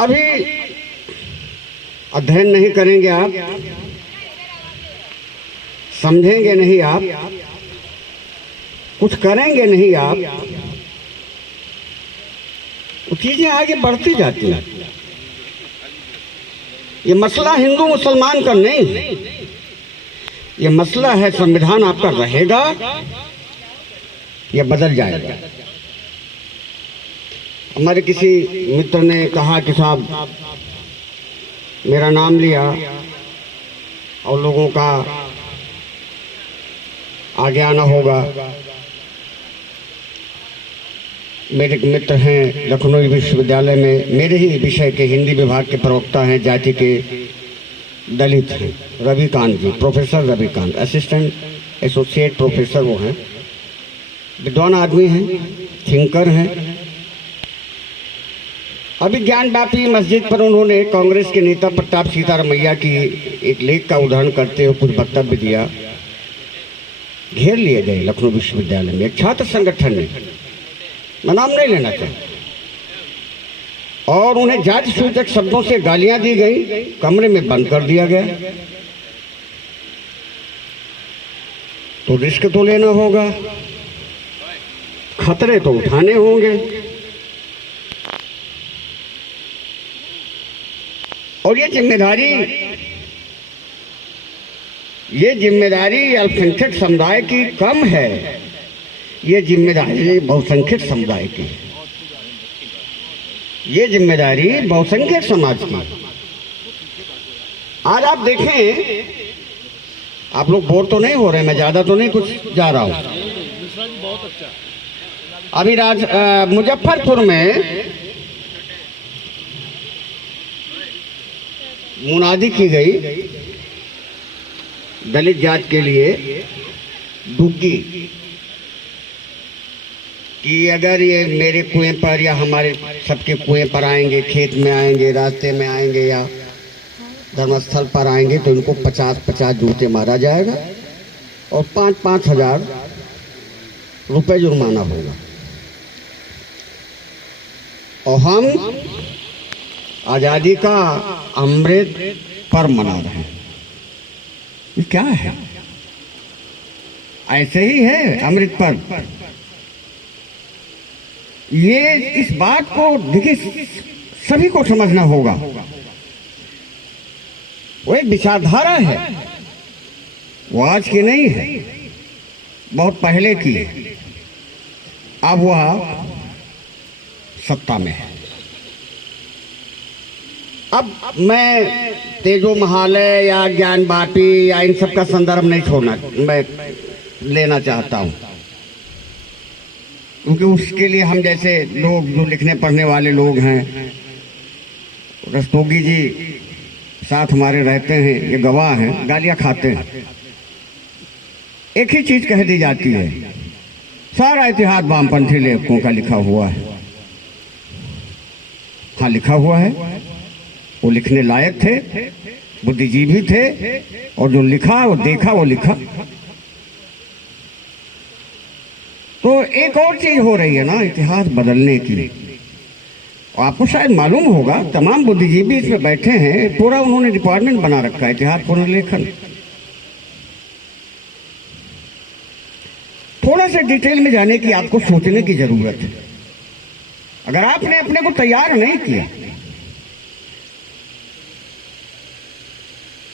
अभी अध्ययन नहीं करेंगे आप, समझेंगे नहीं आप, कुछ करेंगे नहीं आप, तो चीजें आगे बढ़ती जाती हैं। ये मसला हिंदू मुसलमान का नहीं है, ये मसला है संविधान आपका रहेगा या बदल जाएगा। हमारे किसी मित्र ने कहा कि साहब मेरा नाम लिया और लोगों का आगे आना होगा। मेरे एक मित्र हैं लखनऊ विश्वविद्यालय में, मेरे ही विषय के हिंदी विभाग के प्रवक्ता हैं, जाति के दलित हैं, Ravikant ji, professor Ravikant, assistant associate professor वो हैं, विद्वान आदमी हैं, थिंकर हैं। अभी ज्ञानव्यापी मस्जिद पर उन्होंने कांग्रेस के नेता प्रताप सीतारमैया की एक लेख का उदाहरण करते हुए कुछ वक्तव्य दिया। घेर लिए गए लखनऊ विश्वविद्यालय में एक छात्र संगठन ने, मैं नाम नहीं लेना चाहता, और उन्हें जाति सूचक शब्दों से गालियां दी गई, कमरे में बंद कर दिया गया। तो रिस्क तो लेना होगा, खतरे तो उठाने होंगे, और ये जिम्मेदारी अल्पसंख्यक समुदाय की कम है, ये जिम्मेदारी बहुसंख्यक समुदाय की, ये जिम्मेदारी बहुसंख्यक समाज की। आज आप देखें, आप लोग बोर तो नहीं हो रहे, मैं ज्यादा तो नहीं कुछ जा रहा हूं। अभी मुजफ्फरपुर में मुनादी की गई दलित जात के लिए डुग्गी कि अगर ये मेरे कुएं पर या हमारे सबके कुएं पर आएंगे, खेत में आएंगे, रास्ते में आएंगे या धर्मस्थल पर आएंगे, तो इनको 50-50 जूते मारा जाएगा और 5-5 हजार रुपए जुर्माना होगा। और हम आजादी का अमृत पर्व मना रहे हैं। ये क्या है? ऐसे ही है अमृत पर्व। ये इस बात को देखिए सभी को समझना होगा, वो एक विचारधारा है, वो आज की नहीं है, बहुत पहले की है। अब वह सत्ता में है। अब मैं तेजो महालय या ज्ञानवापी या इन सब का संदर्भ नहीं छोड़ना मैं लेना चाहता हूं, क्योंकि उसके लिए हम जैसे लोग जो लिखने पढ़ने वाले लोग हैं, रस्तोगी जी साथ हमारे रहते हैं, ये गवाह हैं, गालियां खाते हैं। एक ही चीज कह दी जाती है, सारा इतिहास वामपंथी लेखकों का लिखा हुआ है। हाँ, लिखा हुआ है, वो लिखने लायक थे, बुद्धिजीवी थे, और जो लिखा वो देखा वो लिखा। तो एक और चीज हो रही है ना इतिहास बदलने की। आपको शायद मालूम होगा, तमाम बुद्धिजीवी इसमें बैठे हैं, पूरा उन्होंने डिपार्टमेंट बना रखा है इतिहास पुनर्लेखन। थोड़ा सा डिटेल में जाने की आपको सोचने की जरूरत है। अगर आपने अपने को तैयार नहीं किया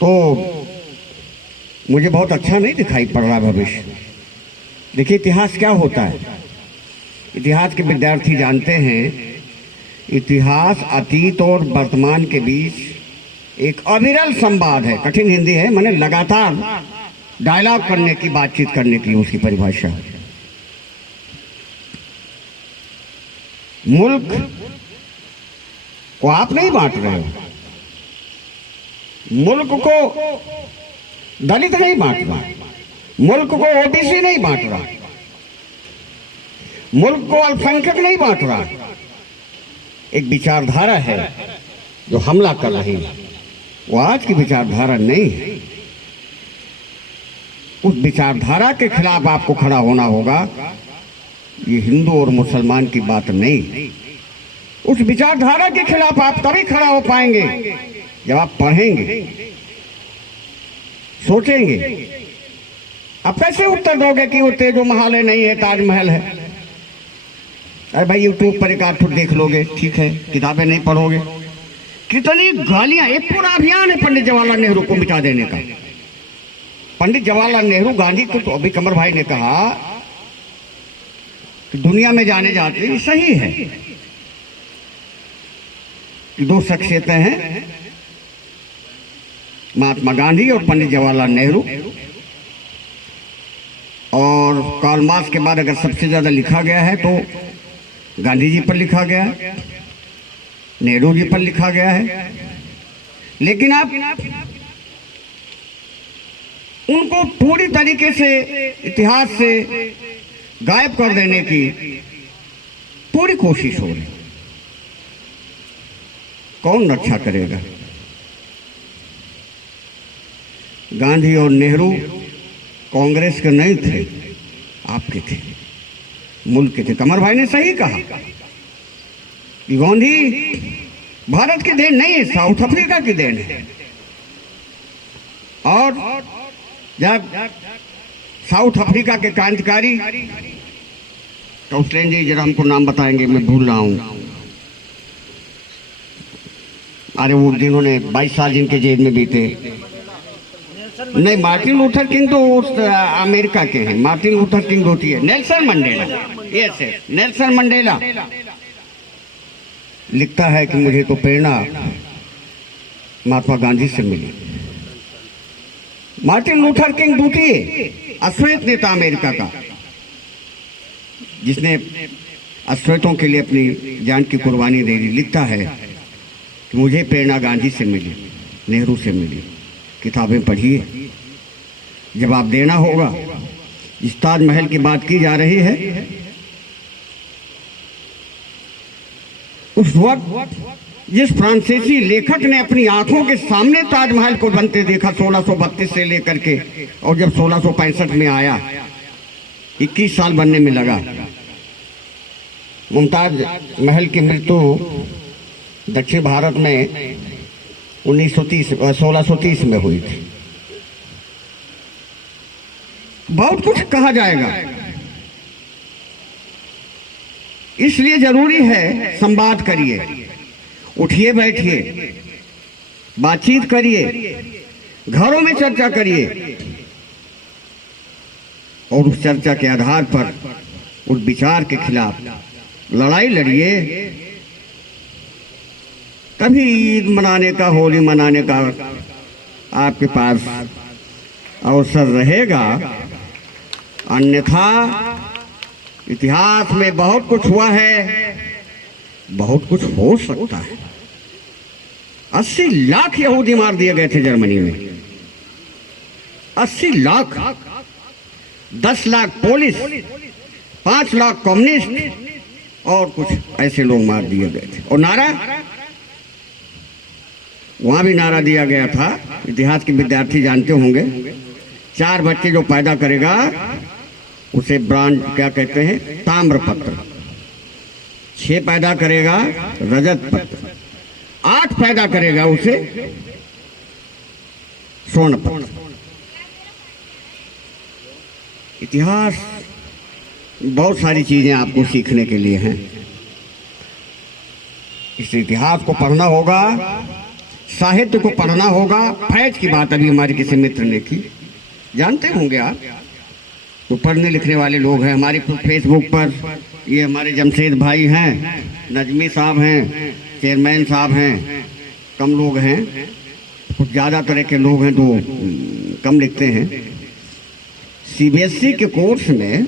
तो मुझे बहुत अच्छा नहीं दिखाई पड़ रहा भविष्य। देखिए इतिहास क्या होता है, इतिहास के विद्यार्थी जानते हैं, इतिहास अतीत और वर्तमान के बीच एक अविरल संवाद है। कठिन हिंदी है, मैंने लगातार डायलॉग करने की, बातचीत करने की उसकी परिभाषा। मुल्क को आप नहीं बांट रहे हो, मुल्क को दलित नहीं बांट रहा, मुल्क को ओबीसी नहीं बांट रहा, मुल्क को अल्पसंख्यक नहीं बांट रहा। एक विचारधारा है जो हमला कर रही है, वो आज की विचारधारा नहीं है। उस विचारधारा के खिलाफ आपको खड़ा होना होगा। ये हिंदू और मुसलमान की बात नहीं, उस विचारधारा के खिलाफ आप तभी खड़ा हो पाएंगे जब आप पढ़ेंगे, सोचेंगे। आप कैसे उत्तर दोगे कि वो तेजो महाल नहीं है, ताजमहल है? अरे भाई यूट्यूब पर एक आध फुट देख लोगे, ठीक है, किताबें नहीं पढ़ोगे। कितनी गालियां, एक पूरा अभियान है पंडित जवाहरलाल नेहरू को मिटा देने का। पंडित जवाहरलाल नेहरू गांधी को तो अभी कमर भाई ने कहा कि दुनिया में जाने जाते, सही है कि दो शख्सियतें हैं, महात्मा गांधी और पंडित जवाहरलाल नेहरू। और कार्ल मार्क्स के बाद अगर सबसे ज्यादा लिखा गया है तो गांधी जी पर लिखा गया है, नेहरू जी पर लिखा गया है। लेकिन आप उनको पूरी तरीके से इतिहास से गायब कर देने की पूरी कोशिश हो रही। कौन रक्षा करेगा? गांधी और नेहरू कांग्रेस के नहीं थे, आपके थे, मुल्क के थे। कमर भाई ने सही कहा कि गांधी भारत की देन नहीं है, साउथ अफ्रीका की देन है। और जब साउथ अफ्रीका के क्रांतिकारी टॉसलैंड जी, जरा हमको नाम बताएंगे, मैं भूल रहा हूं। अरे वो जिन्होंने 22 साल जिनके जेल में बीते, नहीं, मार्टिन लूथर किंग तो अमेरिका के हैं। मार्टिन लूथर किंग होती है नेल्सन मंडेला, यस है, नेल्सन मंडेला लिखता है कि मुझे तो प्रेरणा महात्मा गांधी से मिली। मार्टिन लूथर किंग द्वितीय अश्वेत नेता अमेरिका का, जिसने अश्वेतों के लिए अपनी जान की कुर्बानी दे दी, लिखता है कि मुझे प्रेरणा गांधी से मिली, नेहरू से मिली। किताबें पढ़िए, जवाब देना होगा। इस ताजमहल की बात की जा रही है, उस वक्त जिस फ्रांसीसी लेखक ने अपनी आंखों के सामने ताजमहल को बनते देखा 1632 से लेकर के, और जब 1665 में आया, 21 साल बनने में लगा। मुमताज महल की मृत्यु दक्षिण भारत में 1630 में हुई थी। बहुत कुछ कहा जाएगा, इसलिए जरूरी है संवाद करिए, उठिए बैठिए, बातचीत करिए, घरों में चर्चा करिए, और उस चर्चा के आधार पर उस विचार के खिलाफ लड़ाई लड़िए। तभी ईद मनाने का, होली मनाने का आपके पास अवसर रहेगा। अन्यथा इतिहास में बहुत कुछ हुआ है, बहुत कुछ हो सकता है। 80 लाख यहूदी मार दिए गए थे जर्मनी में, 80 लाख, 10 लाख पुलिस, 5 लाख कम्युनिस्ट और कुछ ऐसे लोग मार दिए गए थे। और नारा, वहां भी नारा दिया गया था, इतिहास के विद्यार्थी जानते होंगे, 4 बच्चे जो पैदा करेगा उसे ब्रांड क्या कहते हैं, ताम्रपत्र। 6 पैदा करेगा रजत पत्र, 8 पैदा करेगा उसे स्वर्ण पत्र। इतिहास बहुत सारी चीजें आपको सीखने के लिए हैं। इस इतिहास को पढ़ना होगा, साहित्य को पढ़ना होगा। फैज की बात अभी हमारे किसी मित्र ने की, जानते होंगे आप, तो पढ़ने लिखने वाले लोग हैं हमारे फेसबुक पर। ये हमारे जमशेद भाई हैं, नजमी साहब हैं, चेयरमैन साहब हैं, कम लोग हैं, कुछ ज़्यादा तरह के लोग हैं तो कम लिखते हैं। सीबीएसई के कोर्स में,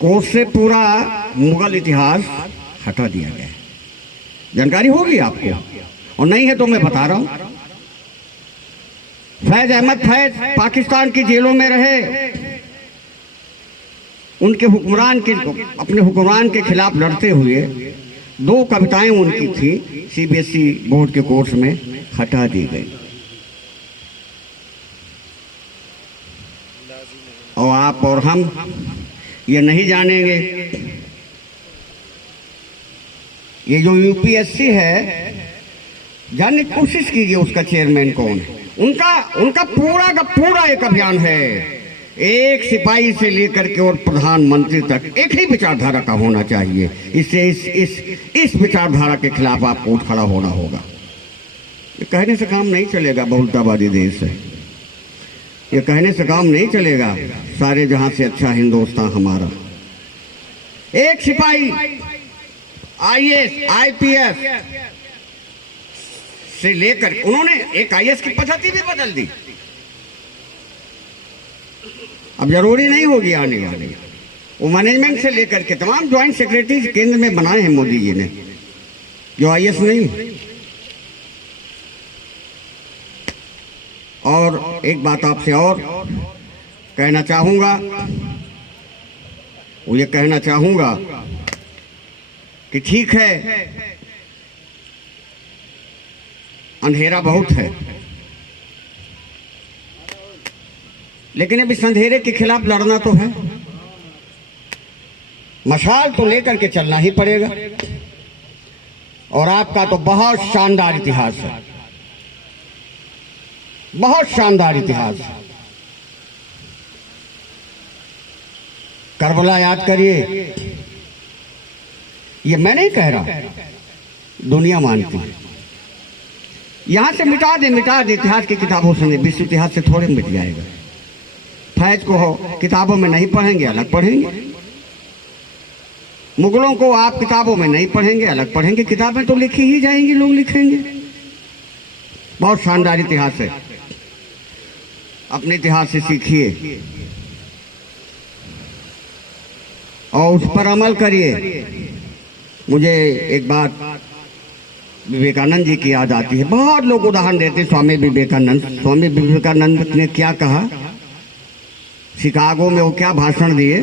कोर्स से पूरा मुगल इतिहास हटा दिया गया है। जानकारी होगी आपको, और नहीं है तो मैं बता रहा हूं। फैज अहमद फैज पाकिस्तान की जेलों में रहे, उनके हुक्मरान के, अपने हुक्मरान के खिलाफ लड़ते हुए 2 कविताएं उनकी थी, सीबीएसई बोर्ड के कोर्स में हटा दी गई। और आप और हम ये नहीं जानेंगे ये जो यूपीएससी है, जानने की कोशिश कीजिए उसका चेयरमैन कौन है। उनका पूरा का पूरा एक अभियान है, एक सिपाही से लेकर के और प्रधानमंत्री तक एक ही विचारधारा का होना चाहिए। इससे इस विचारधारा के खिलाफ आपको उठ खड़ा होना होगा। ये कहने से काम नहीं चलेगा, बहुलतावादी देश है। ये कहने से काम नहीं चलेगा, सारे जहां से अच्छा हिंदुस्तान हमारा। एक सिपाही आईएएस आईपीएस से लेकर उन्होंने एक आईएएस की पद्धति भी बदल दी। अब जरूरी नहीं होगी आने वाली, वो मैनेजमेंट से लेकर के तमाम ज्वाइंट सेक्रेटरी केंद्र में बनाए हैं मोदी जी ने, जो आईएएस नहीं। और एक बात आपसे और कहना चाहूंगा, वो ये कहना चाहूंगा कि ठीक है अंधेरा बहुत है, लेकिन अब इस अंधेरे के खिलाफ लड़ना तो है। मशाल तो लेकर के चलना ही पड़ेगा। और आपका तो बहुत शानदार इतिहास है, बहुत शानदार इतिहास। करबला याद करिए, ये मैं नहीं कह रहा, दुनिया मानती है। यहां से मिटा दे इतिहास की किताबों से, विश्व इतिहास से थोड़े मिट जाएगा। फैज को हो किताबों में नहीं पढ़ेंगे, अलग पढ़ेंगे। मुगलों को आप किताबों में नहीं पढ़ेंगे, अलग पढ़ेंगे। किताबें तो लिखी ही जाएंगी, लोग लिखेंगे। बहुत शानदार इतिहास है, अपने इतिहास से सीखिए और उस पर अमल करिए। मुझे एक बात विवेकानंद जी की याद आती है। बहुत लोग उदाहरण देते हैं स्वामी विवेकानंद ने क्या कहा, शिकागो में वो क्या भाषण दिए।